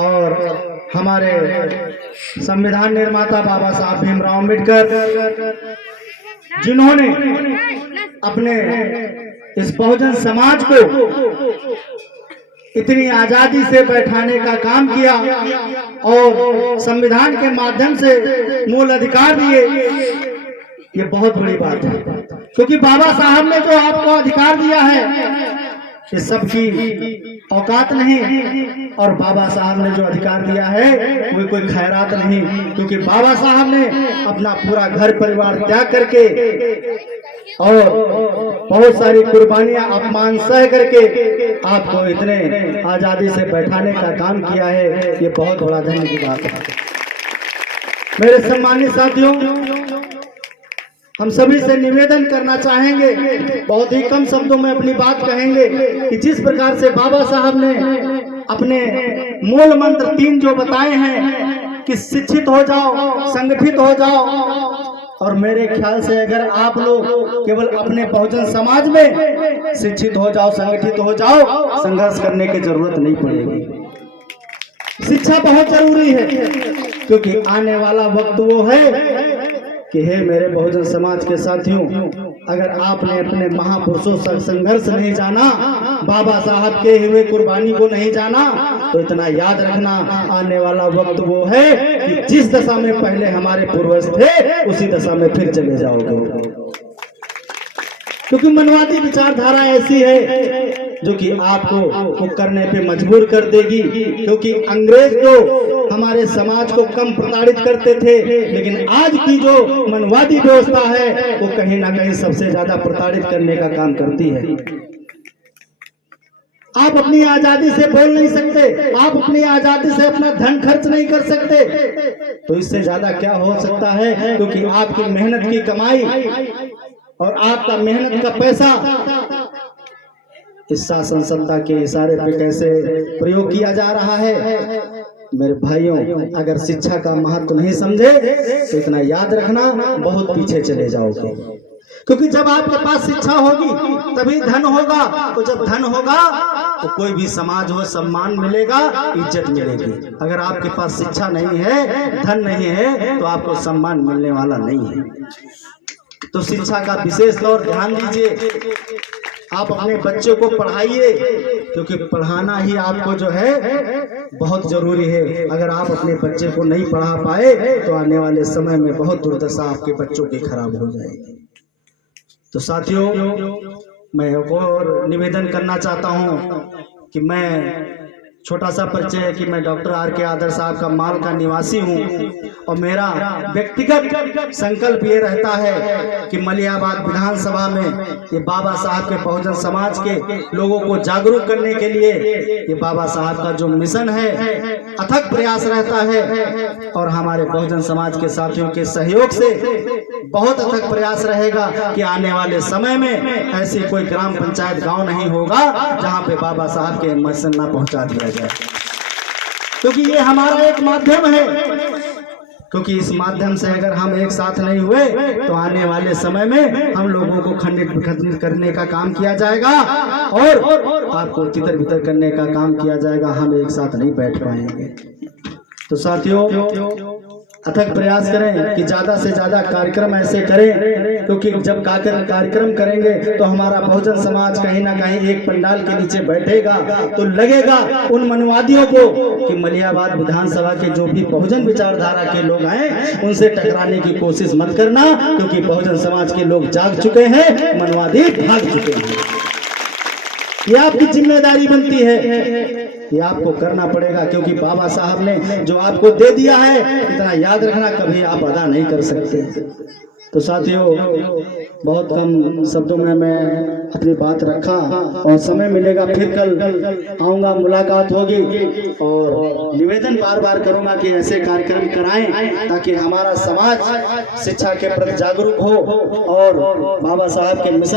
और हमारे संविधान निर्माता बाबा साहब भीमराव अम्बेडकर, जिन्होंने अपने इस बहुजन समाज को इतनी आजादी से बैठाने का काम किया और संविधान के माध्यम से मूल अधिकार दिए, ये बहुत बड़ी बात है। क्योंकि बाबा साहब ने जो आपको अधिकार दिया है ये सबकी औकात नहीं, और बाबा साहब ने जो अधिकार दिया है वो कोई खैरात नहीं। क्योंकि बाबा साहब ने अपना पूरा घर परिवार त्याग करके और बहुत सारी कुर्बानियां अपमान सह करके आपको इतने आजादी से बैठाने का काम किया है, ये बहुत बड़ा धन्य की बात है। मेरे सम्मानित साथियों, हम सभी से निवेदन करना चाहेंगे, बहुत ही कम शब्दों में अपनी बात कहेंगे कि जिस प्रकार से बाबा साहब ने अपने मूल मंत्र 3 जो बताए हैं कि शिक्षित हो जाओ, संगठित हो जाओ, और मेरे ख्याल से अगर आप लोग केवल अपने बहुजन समाज में शिक्षित हो जाओ, संगठित हो जाओ, संघर्ष करने की जरूरत नहीं पड़ेगी। शिक्षा बहुत जरूरी है, क्योंकि आने वाला वक्त वो है कि हे मेरे बहुजन समाज के साथियों, अगर आपने अपने महापुरुषों से संघर्ष नहीं जाना, बाबा साहब के हुए कुर्बानी को नहीं जाना, तो इतना याद रखना, आने वाला वक्त वो है कि जिस दशा में पहले हमारे पूर्वज थे उसी दशा में फिर चले जाओगे। क्योंकि मनवादी विचारधारा ऐसी है जो कि आपको वो करने पे मजबूर कर देगी। क्योंकि अंग्रेज तो हमारे समाज को कम प्रताड़ित करते थे, लेकिन आज की जो मनवादी व्यवस्था है वो कहीं ना कहीं सबसे ज्यादा प्रताड़ित करने का काम करती है। आप अपनी आजादी से बोल नहीं सकते, आप अपनी आजादी से अपना धन खर्च नहीं कर सकते, तो इससे ज्यादा क्या हो सकता है। क्योंकि आपकी मेहनत की कमाई और आपका मेहनत का पैसा इस शासन सत्ता के इशारे पे कैसे प्रयोग किया जा रहा है। मेरे भाइयों, अगर शिक्षा का महत्व नहीं समझे तो इतना याद रखना, बहुत पीछे चले जाओगे। क्योंकि जब आपके पास शिक्षा होगी तभी धन होगा, तो जब धन होगा तो कोई भी समाज हो सम्मान मिलेगा, इज्जत मिलेगी। अगर आपके पास शिक्षा नहीं है, धन नहीं है, तो आपको सम्मान मिलने वाला नहीं है। तो शिक्षा का विशेष तौर ध्यान दीजिए, आप अपने बच्चों को पढ़ाइए, क्योंकि पढ़ाना ही आपको जो है बहुत जरूरी है। अगर आप अपने बच्चे को नहीं पढ़ा पाए तो आने वाले समय में बहुत दुर्दशा आपके बच्चों की खराब हो जाएगी। तो साथियों, मैं एक और निवेदन करना चाहता हूं कि मैं छोटा सा परिचय है कि मैं डॉक्टर R.K. आदर साहब का माल का निवासी हूं, और मेरा व्यक्तिगत संकल्प ये रहता है कि मलियाबाद विधानसभा में ये बाबा साहब के बहुजन समाज के लोगों को जागरूक करने के लिए ये बाबा साहब का जो मिशन है अथक प्रयास रहता है, और हमारे बहुजन समाज के साथियों के सहयोग से बहुत अथक प्रयास रहेगा कि आने वाले समय में ऐसी कोई ग्राम पंचायत गांव नहीं होगा जहां पे बाबा साहब के मिशन ना पहुंचा दिया जाए। क्योंकि ये हमारा एक माध्यम है, क्योंकि इस माध्यम से अगर हम एक साथ नहीं हुए तो आने वाले समय में हम लोगों को खंडित विखंडित करने का काम किया जाएगा और आपको तितर बितर करने का काम किया जाएगा। हम एक साथ नहीं बैठ पाएंगे। तो साथियों, अथक प्रयास करें कि ज्यादा से ज्यादा कार्यक्रम ऐसे करें, क्योंकि जब कार्यक्रम करेंगे तो हमारा बहुजन समाज कहीं ना कहीं एक पंडाल के नीचे बैठेगा, तो लगेगा उन मनवादियों को कि मलियाबाद विधानसभा के जो भी बहुजन विचारधारा के लोग आए उनसे टकराने की कोशिश मत करना, क्योंकि बहुजन समाज के लोग जाग चुके हैं, मनवादी भाग चुके हैं। ये आपकी जिम्मेदारी बनती है, ये आपको करना पड़ेगा, क्योंकि बाबा साहब ने जो आपको दे दिया है इतना याद रखना, कभी आप अदा नहीं कर सकते। तो साथियों, बहुत कम शब्दों में मैं अपनी बात रखा, और समय मिलेगा फिर कल आऊँगा, मुलाकात होगी, और निवेदन बार बार करूँगा कि ऐसे कार्यक्रम कराएं ताकि हमारा समाज शिक्षा के प्रति जागरूक हो और बाबा साहब के मिशन